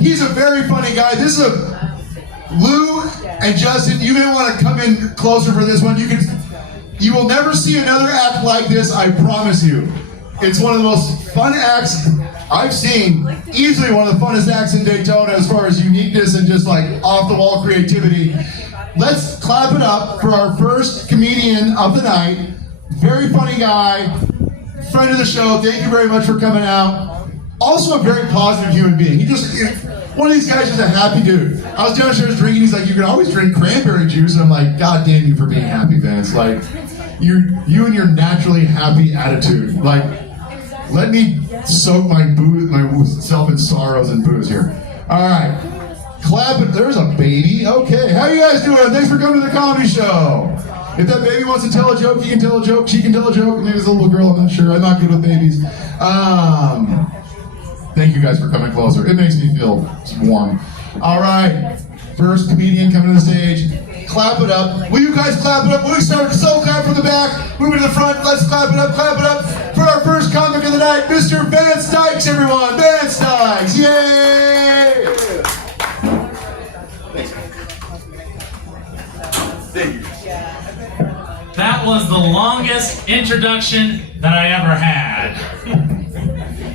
He's a very funny guy. This is Lou and Justin. You may want to come in closer for this one. You will never see another act like this, I promise you. It's one of the most fun acts I've seen. Easily one of the funnest acts in Daytona as far as uniqueness and just like off-the-wall creativity. Let's clap it up for our first comedian of the night. Very funny guy, friend of the show. Thank you very much for coming out. Also a very positive human being. One of these guys is a happy dude. I was downstairs drinking, he's like, you can always drink cranberry juice. And I'm like, God damn you for being happy, Vance. Like, you and your naturally happy attitude. Like, let me soak myself in sorrows and booze here. All right. Clap it. There's a baby. Okay. How you guys doing? Thanks for coming to the comedy show. If that baby wants to tell a joke, he can tell a joke. She can tell a joke. Maybe it's a little girl. I'm not sure. I'm not good with babies. Thank you guys for coming closer. It makes me feel warm. All right. First comedian coming to the stage. Clap it up. Will you guys clap it up? Will we start so clap from the back, moving to the front. Let's clap it up for our first comic of the night, Mr. Vance Dykes, everyone. Vance Dykes. Yay! That was the longest introduction that I ever had.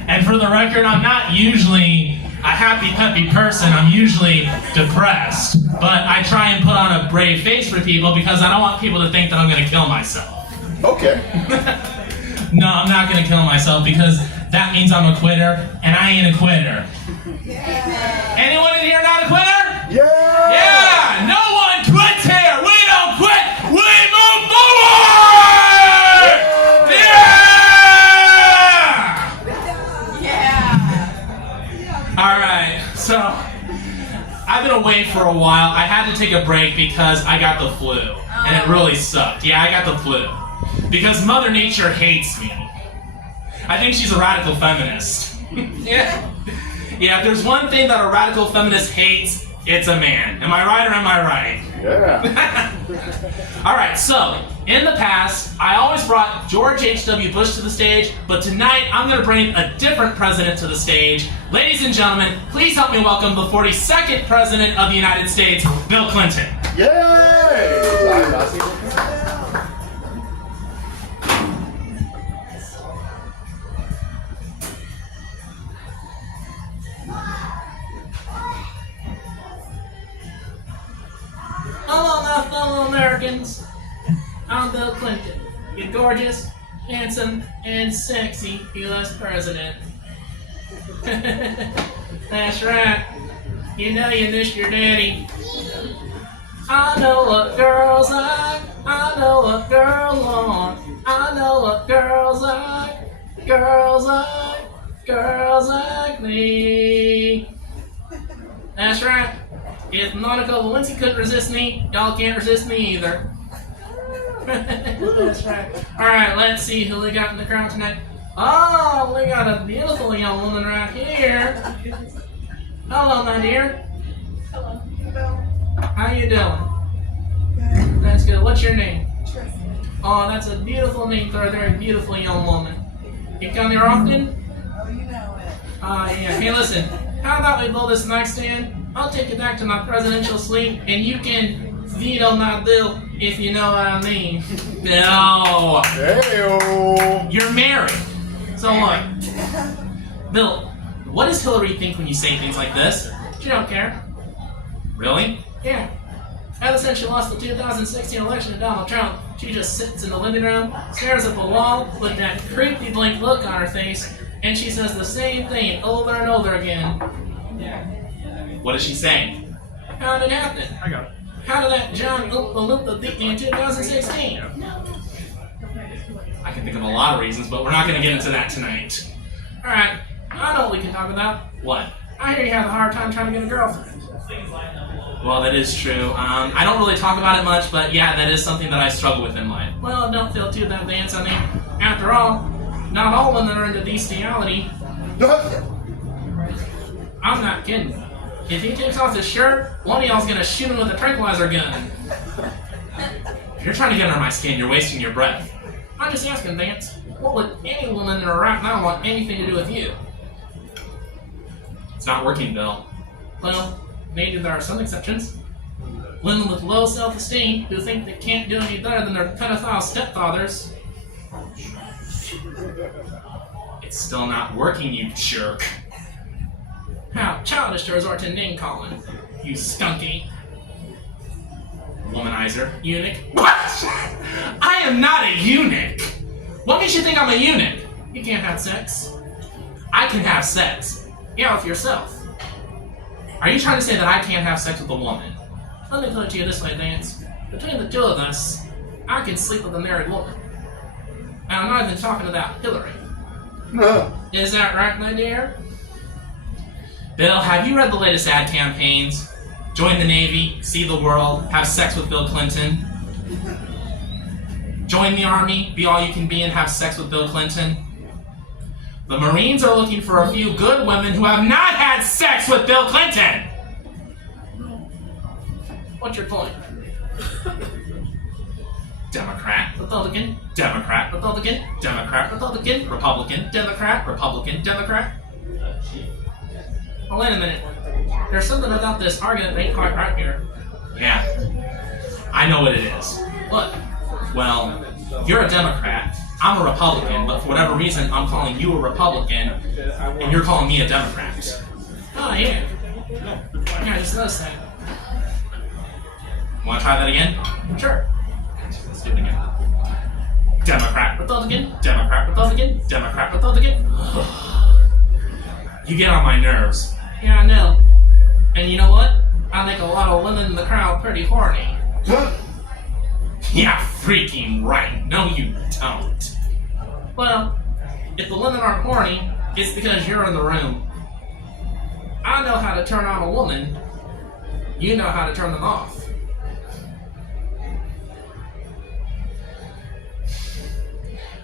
And for the record, I'm not usually a happy, peppy person. I'm usually depressed. But I try and put on a brave face for people because I don't want people to think that I'm going to kill myself. Okay. No, I'm not going to kill myself because that means I'm a quitter, and I ain't a quitter. Yeah. Anyone in here not a quitter? Yeah! Yeah! No one quits here! We don't quit! We move forward! Yeah! Yeah! Alright, so I've been away for a while. I had to take a break because I got the flu. And it really sucked. Yeah, I got the flu. Because Mother Nature hates me. I think she's a radical feminist. Yeah. Yeah, if there's one thing that a radical feminist hates, it's a man. Am I right or am I right? Yeah. Alright, so, in the past, I always brought George H.W. Bush to the stage, but tonight I'm going to bring a different president to the stage. Ladies and gentlemen, please help me welcome the 42nd President of the United States, Bill Clinton. Yay! Hello, my fellow Americans. I'm Bill Clinton, your gorgeous, handsome, and sexy U.S. President. That's right. You know you miss your daddy. I know what girls like. I know what girls want. I know what girls like. Girls like. Girls like me. That's right. If Monica Lewinsky couldn't resist me, y'all can't resist me either. That's right. Alright, let's see who we got in the crowd tonight. Oh, we got a beautiful young woman right here. Hello, my dear. Hello. How you doing? That's good. What's your name? Oh, that's a beautiful name for a very beautiful young woman. You come here often? Oh, you know it. Yeah. Hey, listen. How about we build this nightstand? I'll take you back to my presidential suite, and you can veto my bill, if you know what I mean. No. Hey-o. You're married. So what? Bill, what does Hillary think when you say things like this? She don't care. Really? Yeah. Ever since she lost the 2016 election to Donald Trump, she just sits in the living room, stares at the wall with that creepy blank look on her face, and she says the same thing over and over again. What is she saying? How did it happen? I got it. How did that John Oompa beat me in 2016? I can think of a lot of reasons, but we're not going to get into that tonight. Alright, I know what we can talk about. What? I hear you have a hard time trying to get a girlfriend. Well, that is true. I don't really talk about it much, but yeah, that is something that I struggle with in life. Well, don't feel too bad, Vance. I mean, after all, not all women are into bestiality. I'm not kidding. If he takes off his shirt, one of y'all's gonna shoot him with a tranquilizer gun. If you're trying to get under my skin, you're wasting your breath. I'm just asking, Vance. What would any woman in her right now want anything to do with you? It's not working, Bill. Well, maybe there are some exceptions. Women with low self-esteem who think they can't do any better than their pedophile stepfathers. It's still not working, you jerk. How childish to resort to name-calling, you skunky womanizer, eunuch. What? I am not a eunuch! What makes you think I'm a eunuch? You can't have sex. I can have sex. Yeah, with yourself. Are you trying to say that I can't have sex with a woman? Let me put it to you this way, Vance. Between the two of us, I can sleep with a married woman. And I'm not even talking about Hillary. Is that right, my dear? Bill, have you read the latest ad campaigns? Join the Navy, see the world, have sex with Bill Clinton. Join the Army, be all you can be and have sex with Bill Clinton. The Marines are looking for a few good women who have not had sex with Bill Clinton! What's your point? Democrat, Republican, Democrat, Republican, Democrat, Republican, Republican, Democrat, Republican, Democrat. Oh, wait a minute. There's something about this argument that ain't quite right here. Yeah. I know what it is. What? Well, you're a Democrat, I'm a Republican, but for whatever reason, I'm calling you a Republican, and you're calling me a Democrat. Oh, yeah. Yeah, I just noticed that. Want to try that again? Sure. Let's do it again. Democrat, Republican, Democrat, Republican, Democrat, Republican. You get on my nerves. Yeah, I know. And you know what? I think a lot of women in the crowd pretty horny. Yeah, freaking right. No, you don't. Well, if the women aren't horny, it's because you're in the room. I know how to turn on a woman. You know how to turn them off.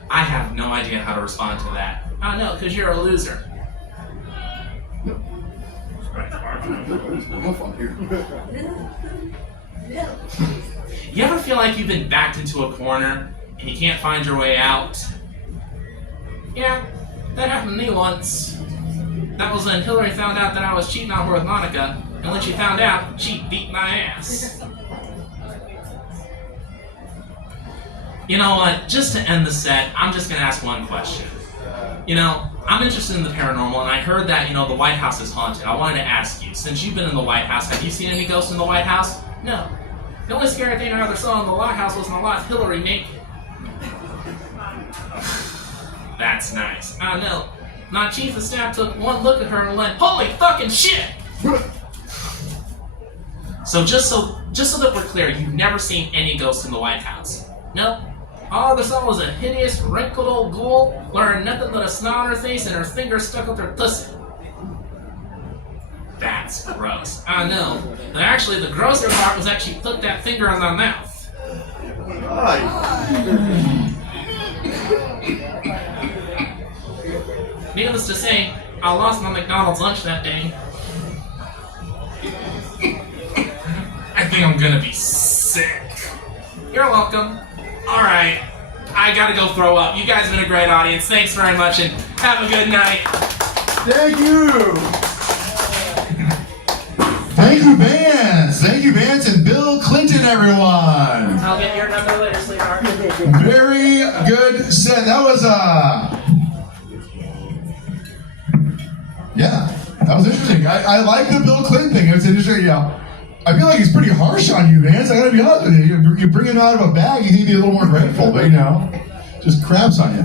I have no idea how to respond to that. I know, because you're a loser. You ever feel like you've been backed into a corner and you can't find your way out? Yeah, that happened to me once. That was when Hillary found out that I was cheating on her with Monica, and when she found out, she beat my ass. You know what, just to end the set, I'm just gonna ask one question. You know, I'm interested in the paranormal, and I heard that, you know, the White House is haunted. I wanted to ask you, since you've been in the White House, have you seen any ghosts in the White House? No. The only scary thing I ever saw in the White House was my wife Hillary naked. That's nice. I know. My chief of staff took one look at her and went, "Holy fucking shit!" So just so that we're clear, you've never seen any ghosts in the White House? Nope. All I saw was a hideous, wrinkled old ghoul wearing nothing but a smile on her face and her fingers stuck up her pussy. That's gross. I know. But actually, the grosser part was that she put that finger on my mouth. Needless to say, I lost my McDonald's lunch that day. I think I'm gonna be sick. You're welcome. Alright, I gotta go throw up. You guys have been a great audience. Thanks very much and have a good night. Thank you! Thank you, Vance! Thank you, Vance and Bill Clinton, everyone! I'll get your number later, sweetheart. Very good set. That was, yeah, that was interesting. I like the Bill Clinton thing. It was interesting, yeah. I feel like he's pretty harsh on you, Vance. I gotta be honest with you. You bring him out of a bag, you need to be a little more grateful, but you know, just craps on you.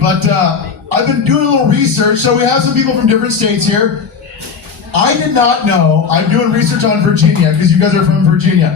But I've been doing a little research, so we have some people from different states here. I did not know, I'm doing research on Virginia, because you guys are from Virginia.